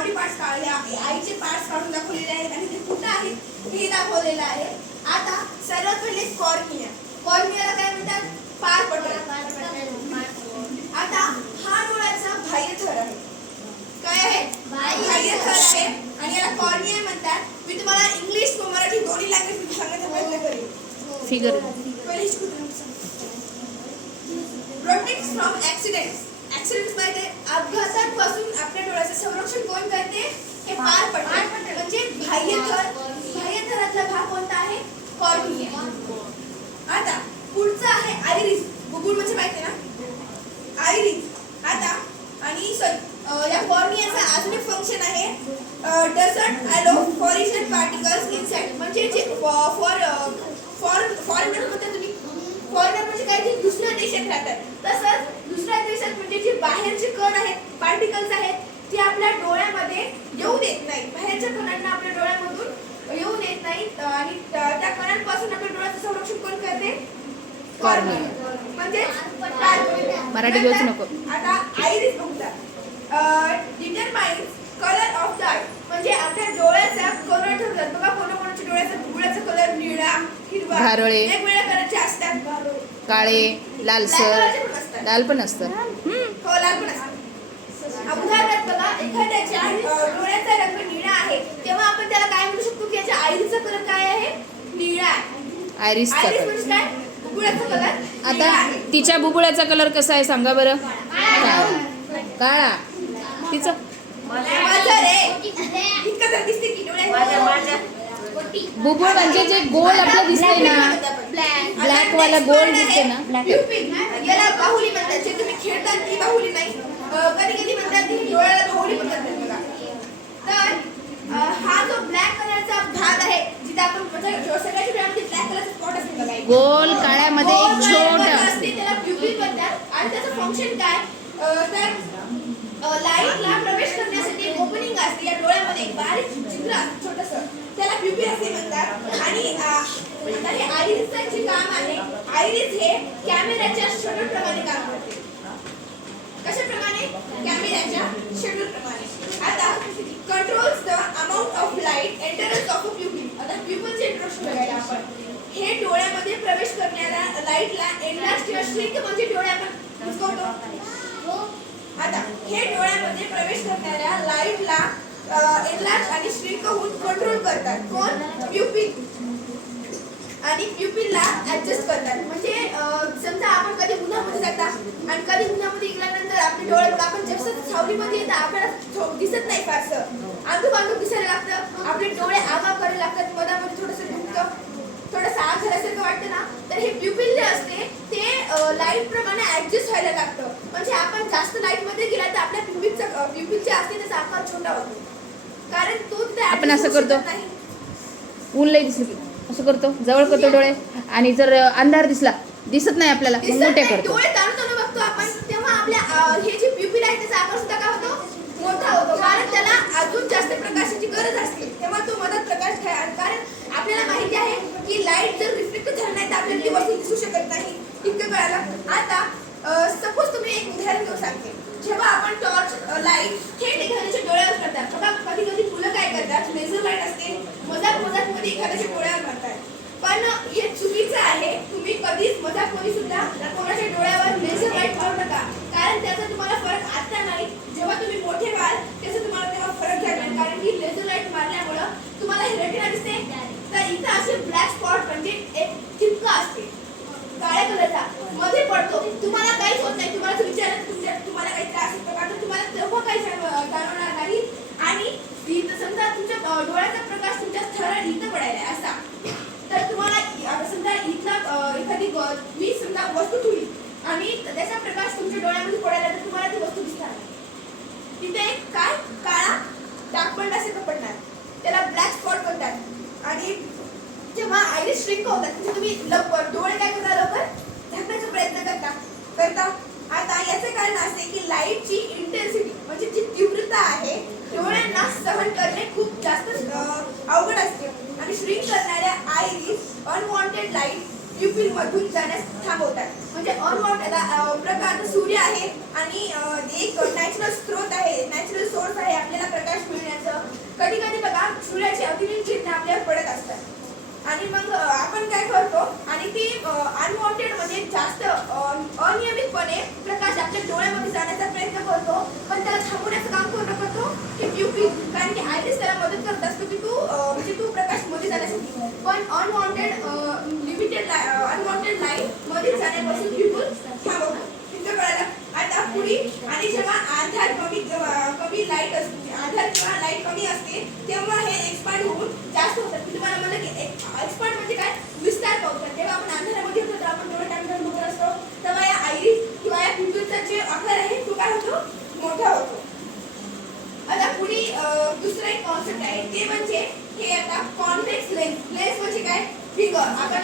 Body parts आईचे parts काढून दाखवलेले आहेत आणि ते कुठं आहेत हे दाखवलेलं आहे. आता सर्वात पहिले कॉर्निया. कॉर्नियाला काय म्हणतात? पारपटल. आता हा डोळ्याचा बाह्य थर आहे. काय आहे? बाह्य थर आहे आणि याला कॉर्निया म्हणतात. मी तुम्हाला इंग्लिश व मराठी दोन्ही लँग्वेज सांगण्याचा प्रयत्न करेन. Figure protects from accidents. Accidents म्हणजे अपघातांपासून आपल्या डोळ्याचं संरक्षण कोण करते? हे पारपटल म्हणजे बाह्य थर. बाह्य थरातला भाग कोणता आहे? कॉर्निया. आता पुढचं आहे आयरिस. बुबुळ म्हणजे माहिती आहे ना? आयरिस. आता आणि या कॉर्नियाचा अजून एक फंक्शन आहे, doesn't allow foreign particles inside. म्हणजे जे फॉरेनर म्हणतात तुम्ही, फॉरेनर म्हणजे काय, जे दुसऱ्या देशात राहतात. तसंच दुसऱ्या देशात म्हणजे जे बाहेरचे कण आहेत, पार्टिकल्स आहेत, ते आपल्या डोळ्यामध्ये येऊ देत नाहीत. बाहेरच्या कणांना आपल्या डोळ्यामधून येऊ देत नाहीत आणि त्या कणांपासून आपल्या डोळ्याचं संरक्षण कोण करते? कॉर्निया. म्हणजे मराठी घेऊच नको. आता आयरिस बघूया. Determines colour of the I. म्हणजे आपल्या डोळ्याचा कलर ठरवतात. बघा कोणाकोणाच्या डोळ्याचा कलर निळा, हिरवा, घारोळे, वेगवेगळ्या कलरचे असतात. काळे, लालसर, लाल पण असतं. हो, लाल पण असतं. उदाहरणार्थ बघा, एखाद्याच्या डोळ्याचा रंग निळा आहे तेव्हा आपण त्याला काय म्हणू शकतो की याच्या आयरिसचा कलर काय आहे? निळा आहे. आयरिसचा आयरिस कलर. म्हणजे काय? बुबुळाचा कलर. आता तिच्या बुबुळाचा कलर कसा आहे सांगा बरं? काळा. तिचं बुबुळ म्हणजे जे गोल आपलं दिसतंय ना, ब्लॅक वाला गोल दिसते ना, ब्लॅक. याला बाहुली म्हणतात. जे तुम्ही खेळतात ती बाहुली नाही, कधी कधी म्हणतात की डोळ्याला बाहुली पण म्हणतात बघा. तर हा जो ब्लॅक कलरचा भाग आहे, जिथे आपण सगळ्याच्या डोळ्यामध्ये ब्लॅक कलरचा स्पॉट असतो बघा, गोल काळ्यामध्ये एक छोटा असते, त्याला प्युपिल म्हणतात. आणि त्याचं फंक्शन काय? तर लाईटला प्रवेश करण्यासाठी एक ओपनिंग असते या डोळ्यामध्ये, एक बारीक छिद्र असतं छोटंसं, त्याला प्युपिल असे म्हणतात. आणि आता हे आयरिसचं जे काम आहे, आयरिस हे कॅमेऱ्याच्या शटरप्रमाणे काम करते. कशाप्रमाणे? कॅमेऱ्याच्या शटरप्रमाणे. आता controls the amount of light entrance of a pupil. आता प्युपिलचे इंट्रोडक्शन बघायला आपण. हे डोळ्यामध्ये प्रवेश करणाऱ्या लाईटला एनलार्ज किंवा श्रिंक म्हणजे डोळे आपण उचलतो. आता हे डोळ्यामध्ये प्रवेश करणाऱ्या लाईटला एनलार्ज आणि श्रिंक होऊन कंट्रोल करतात. कोण? प्युपिल. आणि प्युपिलला ऍडजस्ट करतात. म्हणजे समजा आपण कधी उन्हामध्ये जाता आणि कधी उन्हामध्ये गेल्यानंतर आपले डोळे बघा, आपण जसं सावलीमध्ये येतं आपल्याला दिसत नाही फारसं, आजूबाजू दिसायला लागतं, आपले डोळे आगाव करायला लागतात, मधामध्ये थोडंसं दुखतं, थोडंसं आग झाल्यासारखं वाटतं ना, तर हे प्युपिल जे असते ते लाईट प्रमाणे ऍडजस्ट व्हायला लागतं. म्हणजे आपण जास्त लाईट मध्ये गेला तर आपल्या प्युपिल जे असते त्याचा आकार छोटा होतो, कारण तो तिथे आपण असं करतो, ऊन लई दिसलं असं करतो, जवळ करतो डोळे, आणि जर अंधार दिसला दिसत नाही आपल्याला, मोठे करतो. डोळे ताणून बघतो आपण, तेव्हा आपल्या हे जे प्युपिल आहे त्याचा आकार सुद्धा काय होतो? मोठा होतो, कारण त्याला अजून जास्त प्रकाशाची गरज असते. तेव्हा तो मदत प्रकाश घ्यायला, कारण आपल्याला माहिती आहे की लाईट जर रिफ्लेक्ट झाली नाही तर आपल्याला ती वस्तू दिसू शकत नाही. इतकं कळालं. आता सपोज तुम्ही एक उदाहरण घेऊ सांगते. जेव्हा आपण टॉर्च लाईट थेट एखाद्याच्या डोळ्यावर करतात बघा, कधी कधी मुलं काय करतात, लेझर लाईट असते, मजाक मध्ये एखाद्याच्या डोळ्यावर मारतात. पण हे चुकीचं आहे. तुम्ही कधीच मजाकमध्ये सुद्धा कोणाच्या डोळ्यावर लेझर लाईट मारू नका, कारण त्याचा तुम्हाला फरक आता नाही, जेव्हा तुम्ही मोठे व्हाल त्याचा तुम्हाला तेव्हा फरक जाणवेल. कारण की लेझर लाईट मारल्यामुळं तुम्हाला हे रेटिना दिसते, तर इथं असे ब्लॅक स्पॉट म्हणजे एक ठिपका असते काळ्या कलरचा, मध्ये पडतो. तुम्हाला काहीच होत नाही. तुम्हाला विचारत तुम्हाला काही त्रास होतो का, तर तुम्हाला तेव्हा काही जाणवणार नाही. आणि समजा तुमच्या डोळ्याचा प्रकाश तुमच्या थरळ इथं पडायला असा, तर तुम्हाला समजा इथला एखादी मी समजा वस्तू ठेवली आणि त्याचा प्रकाश तुमच्या डोळ्यामध्ये पडायला, तर तुम्हाला ती वस्तू दिसणार. तिथे एक काय काळा डागपंड असे पडणार, त्याला ब्लॅक स्पॉट म्हणतात. आणि जेव्हा आयरिस श्रिंक होतात म्हणजे तुम्ही डोळे काय करता, लवकर झाकण्याचा प्रयत्न करता. आता याचे कारण असे की लाईटची इंटेन्सिटी म्हणजे जी तीव्रता आहे डोळ्यांना सहन करणे खूप जास्त अवघड असते. आणि श्रिंक करणाऱ्या आयरिस अनवॉन्टेड लाईट प्युपिल मधून जाण्यास थांबवतात. म्हणजे अनवॉन्टेड प्रकाश सूर्य आहे आणि एक नॅचरल स्रोत आहे, नॅचरल सोर्स आहे, आपल्याला प्रकाश अनवॉन्टेड लाईट मध्ये जाण्यापासून प्युपल थांबवतो. तुमचं कळलं? आता पुढे आणि जेव्हा आधार कमी लाईट असते, आधार किंवा लाईट कमी असते, तेव्हा हे एक्सपांड होऊन जास्त होतात. मी तुम्हाला म्हणलं की एक्सपांड म्हणजे काय, विस्तार पावतात. जेव्हा आपण अंधारामध्ये होतो तर आपण डोळे टाकून बघत असतो, तेव्हा या आयरिस किंवा या प्युपलचा जे आकार आहे तो काय होतो, मोठा होतो. आता पुढे दुसरा एक कॉन्सेप्ट आहे, ते म्हणजे हे आता कॉन्व्हेक्स लेन्स. लेन्स म्हणजे काय, फिगर. आपण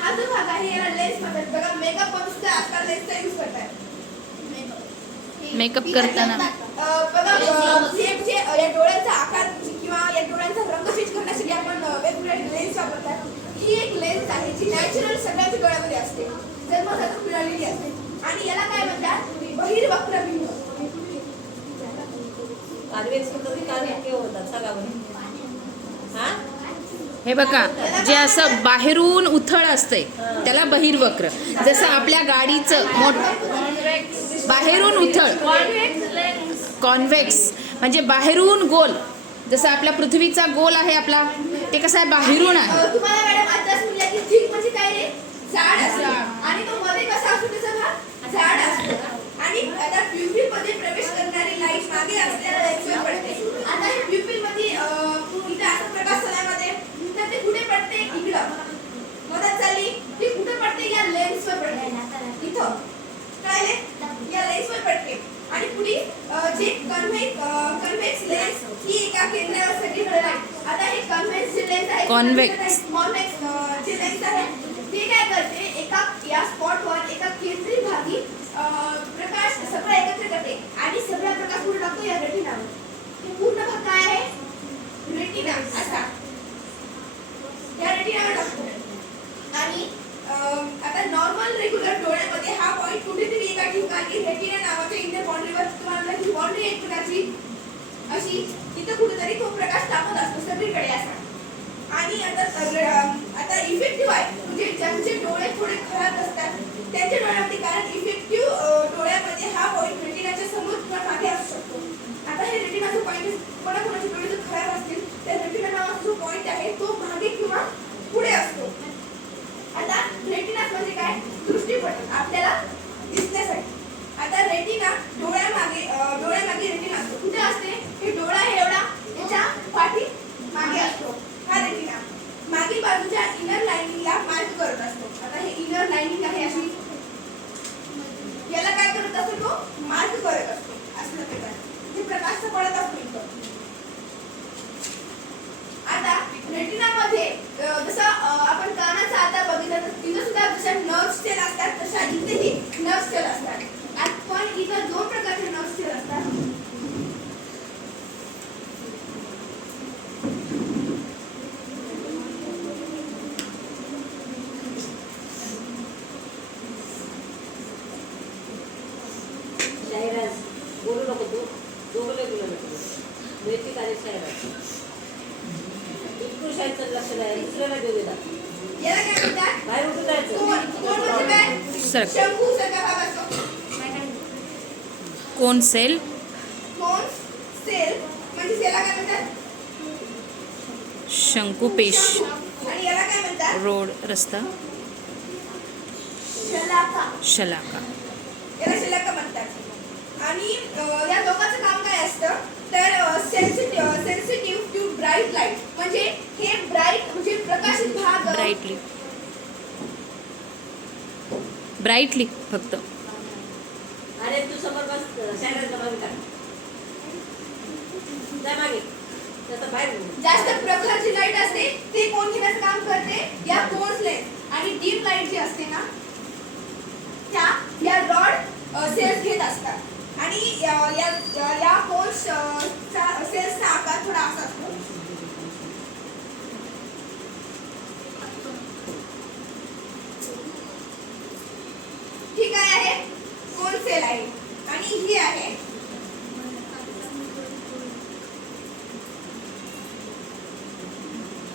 हा जो भाग आहे याला लेन्स म्हणतात. बघा मेकअप मध्ये सुद्धा आजकाल लेन्सचा यूज करतात. मेकअप करताना बघा जे या डोळ्यांचा आकार किंवा या डोळ्यांचा रंग चेंज करण्यासाठी आपण वेगवेगळे लेन्स वापरतात. ही एक लेन्स आहे जी नॅचरल सगळ्यांच्या डोळ्यामध्ये असते, जन्मजात मिळालेली असते आणि याला काय म्हणतात, बहिर्वक्रबिंब. हे बघा, जे असं बाहेरून उथळ असतंय त्याला बहिर्वक्र. जसं आपल्या गाडीचं बाहेरून उथळ, कॉन्व्हेक्स म्हणजे बाहेरून गोल. जसं आपल्या पृथ्वीचा गोल आहे आपला, ते कसं आहे, बाहेरून आहे. तुम्हाला मॅडम आताच म्हणलं की थिक म्हणजे काय रे, जाड असतो आणि तो मध्ये कसा असतो, त्याचा भाग जाड असतो. आणि आता प्युपिल मध्ये प्रवेश करणारी लाईट मागे असलेल्या लेन्सवर पडते. आता हे प्युपिल मध्ये इथं असं प्रकाश सोन्यामध्ये तर ते कुठे पडते, इकडं मदत झाली, ती कुठे पडते, या लेन्सवर पडते. इथं कळले, या लेन्सवर पडते. आणि पुढे जे कन्व्हेक्स लेन्स ही एका केंद्रावर सगळीकडे आहे. आता हे कन्व्हेक्स जे लेन्स आहे, कॉन्व्हेक्स जे लेन्स आहे ते काय करते, एका या स्पॉटवर एका केंद्रीय भागी प्रकाश सगळं एकत्र करते आणि सगळा प्रकाश पूर्ण टाकतो या रेटिनावर. हे पूर्ण भाग काय आहे, रेटिना. असा या रेटिनावर टाकतो. आणि आता नॉर्मल रेग्युलर डोळ्यामध्ये हा पॉइंट कुठेतरी एका ठिकाणी रेटिना नावाच्या इंटर बाउंड्रीवर, तुम्हाला ही बाउंड्री एक प्रकारची अशी तिथं कुठेतरी तो प्रकाश टाकत असतो सगळीकडे असा. आणि आता इफेक्टिव्ह आहे म्हणजे ज्यांचे डोळे थोडे खराब असतात त्यांच्या डोळ्यामध्ये, कारण इफेक्टिव्ह डोळ्यामध्ये हा पॉइंट रेटिनाच्या समोर किंवा मागे असू शकतो. आता हे रेटिना जो पॉइंट, कोणाकोणाचे डोळे जर खराब असतील तर रेटिना नावाचा जो पॉइंट आहे तो मागे किंवा पुढे असतो. आता रेटिना म्हणजे काय, दृष्टीपटल आपल्याला दिसण्यासाठी. आता रेटिना डोळ्यामागे रेटिना असतो. कुठे असते, हे डोळा आहे एवढा, याच्या पाठी मागे असतो हा रेटिना. मागील बाजूच्या इनर लाइनिंगला मार्क करत असतो. आता हे इनर लाइनिंग आहे अशी, याला काय करत असतो, तो मार्क करत असतो. असलं प्रकार प्रकाश पडत असतो इथं. आता रेटिनामध्ये जसं आपण कानाचा आता बघितलं तर तिथं सुद्धा जशा नर्व्ह सेल असतात तशा इथेही नर्व्ह सेल असतात. पण इथं दोन प्रकारचे नर्व्ह सेल असतात. बोलू नको तू, दोघं बोलू नको. नैतिक आणि शायराज इतकं शाळेचं लक्ष नाही, दुसऱ्याला घेऊ देतात. याला काय म्हणतात, बाहेर उठून जायचं. कोण म्हणजे काय, शंकू सारखा भाग असतो. कोन सेल, कोन सेल म्हणजे सेला काय म्हणतात, शंकुपेश, आणि याला काय म्हणतात, रोड, रस्ता, शलाका. शलाका. याला शलाका म्हणतात. आणि या दोघांचं काम काय असतं तर सेन्सिटिव्ह टू ब्राईट लाईट. म्हणजे हे ब्राईट म्हणजे प्रकाशित भाग, ब्राईटली फक्त. अरे तू समोर बस, शायराजला मागे टाक, जा मागे. त्याचा बाहेर जास्त प्रखरची लाईट असते ते कोण घेण्याचं काम करते, या कोन्स लेन्स. आणि डीप लाईट जी असते ना त्या या रॉड सेल्स घेत असतात. आणि या कोन्स सेल्सचा आकार थोडा असा असतो. ही काय आहे, कोन सेल आहे. आणि ही आहे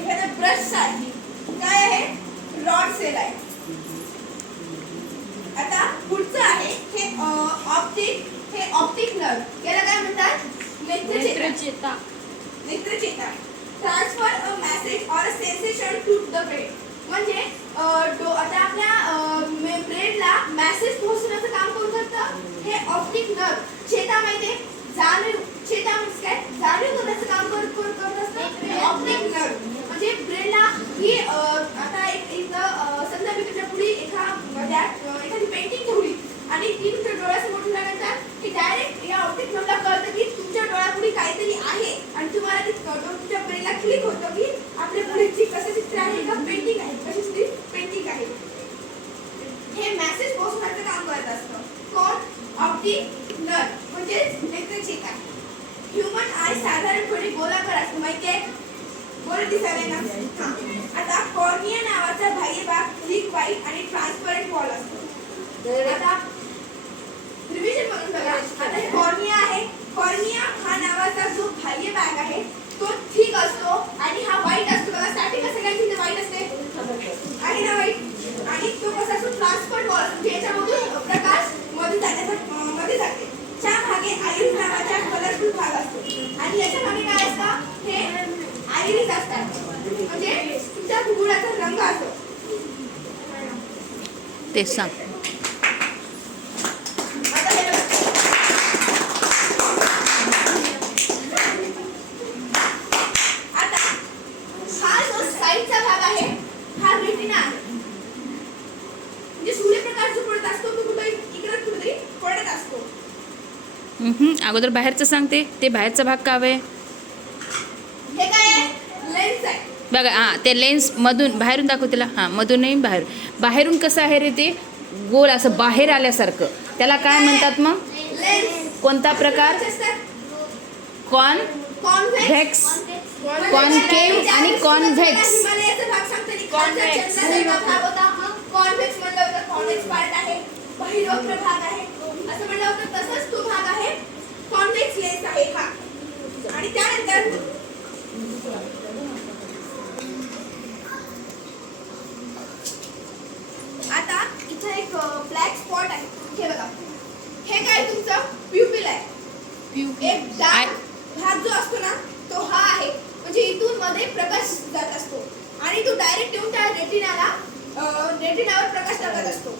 एखादा ब्रश सारखी, काय आहे, रॉड सेल आहे. आता पुढचं आहे हे ऑप्टिक नर्व. याला काय म्हणतात, नेत्रचेता. नेत्रचेता. Transfer a message or a sensation to the brain. म्हणजे आता आपल्या ब्रेनला मेसेज पोहोचवण्याचं काम कोण करतं? हे ऑप्टिक नर्व. चेता माहिती आहे? चेता म्हणजे काय? जाणीव करण्याचं काम कोण करत असतं? Optic nerve. म्हणजे ब्रेनला ही आता एक समजा मी तुमच्या पुढे एखादी पेंटिंग ठेवली आणि ती तुमच्या डोळ्यासमोर ठेवल्यानंतर की डायरेक्ट या ऑप्टिक नर्वला कळतं की तुमच्या डोळ्यापुढे काहीतरी आहे आणि तुम्हाला ती तुमच्या ब्रेनला क्लिक होतं की आपल्या पुढे कसं चित्र आहे का पेंटिंग आहे, कशी पेंटिंग आहे. हे मेसेज पोहोचवण्याचं काम करत असतं कोण? ऑप्टिक नर्व म्हणजेच नेत्रचेता. ह्युमन आय साधारणपणे गोलाकार असतो माहिती आहे? गोल दिसायला ना. आता कॉर्निया नावाचा बाह्य भाग थिक व्हाईट आणि ट्रान्सपरंट वॉल असतो. आता रिव्हिजन म्हणून बघा. आता हे कॉर्निया आहे. कॉर्निया हा नावाचा जो बाह्य भाग आहे तो थिक असतो आणि हा व्हाईट असतो. बघा स्टार्टिंग सगळ्यांची व्हाईट असते आहे ना व्हाईट. आणि तो कसा असतो? ट्रान्सपरंट वॉल म्हणजे याच्यामधून प्रकाश मध्ये जाते. च्या मागे आयरिस नावाचा कलरफुल भाग असतो आणि याच्या मागे काय असतं? हे आयरिस असतात म्हणजे तुमच्या बुबुळाचा रंग असतो. ते सांग. आता हे बघा. आता हा जो साईडचा भाग आहे हा रेटिना आहे. म्हणजे सूर्यप्रकाश जो पडत असतो तो इकडे कुठेतरी पडत असतो. अगोदर बाहेरचं सांगते. ते बाहेरचा भाग का आहे? हे काय आहे? लेन्स आहे. बघा हां, ते लेन्स मधून बाहेरून दाखव त्याला. हां, मधून नाही बाहेरून. बाहेरून कसं आहे रे ते? गोल असं बाहेर आल्यासारखं. त्याला काय म्हणतात मग? लेन्स. कोणता प्रकार? कॉन्व्हेक्स, कॉन्केव्ह आणि कॉन्व्हेक्स. हिमालयाचा भाग सांगताना खालचा चंद्राचा भाग होता. कॉन्व्हेक्स म्हणलं होतं. कॉन्व्हेक्स पार्ट आहे. बहिर्वक्र भाग आहे असं म्हणलं होतं. तसंच तो भाग आहे कॉन्व्हेक्स लेन्स आहे हा. आणि त्यानंतर आता इथे एक ब्लॅक स्पॉट आहे. हे बघा. हे काय तुमचं प्युपिल आहे. एक डार्क भाग जो असतो ना तो हा आहे. म्हणजे इथून मध्ये प्रकाश जात असतो आणि तो डायरेक्ट येऊन त्या रेटिनावर प्रकाश टाकत असतो.